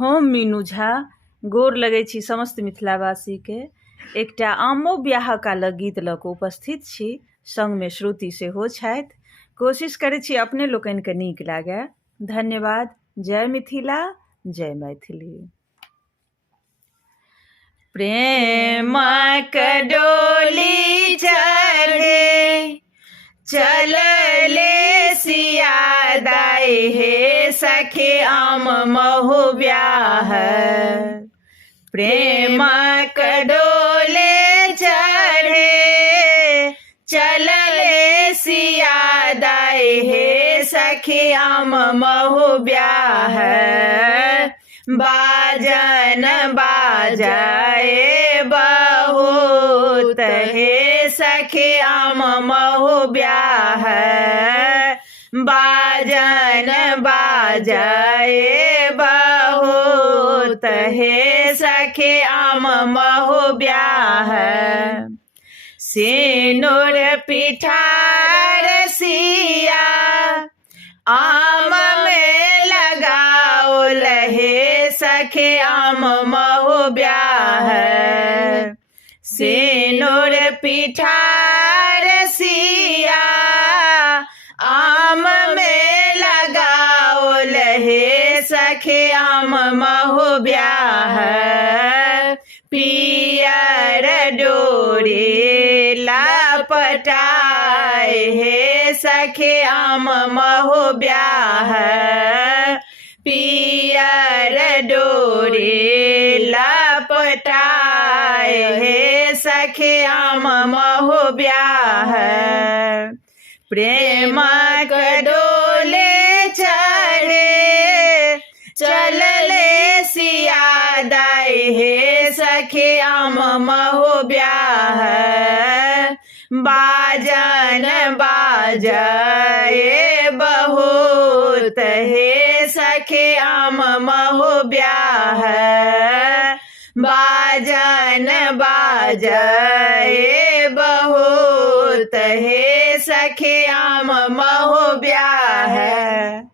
हम मीनू झा गोर लगै छी समस्त मिथिलावासी के। एकटा आमो ब्याह कालक गीत लऽ कऽ उपस्थित छी, संगमे श्रुति सेहो छथि। कोशिश करै छी अपने लोकनिके नीक लागय। धन्यवाद। जय मिथिला, जय मैथिली। प्रेमक डोली चढ़े चलले सिया दाई हे सखे आम महु ब्याह। प्रेमक डोले चढ़े चलले सिया दाई हे सखे आम महु ब्याह। बाजन बाजाए बहुत हे सखे आम महु ब्याह। बाजन बाजाए बहुत हे सखे आम महु ब्याह। सिनुर पिठार सिया आम में लगाओ लहे सखे आम महु ब्याह। सिनुर पिठार सिया आम में लगाओ लहे सखे आम महु ब्याह। पियर डोरी लपटाए हे सखे आम महु ब्याह। पियर डोरी लपटाए हे सखे आम महु ब्याह। प्रेमक डोले चढ़े चलले सिया दाई हे सखे आम महु ब्याह। बाजन बाजाए बहुत हे सखे आम महु ब्याह। बाजन बाजाए बहुत हे सखे आम महु ब्याह।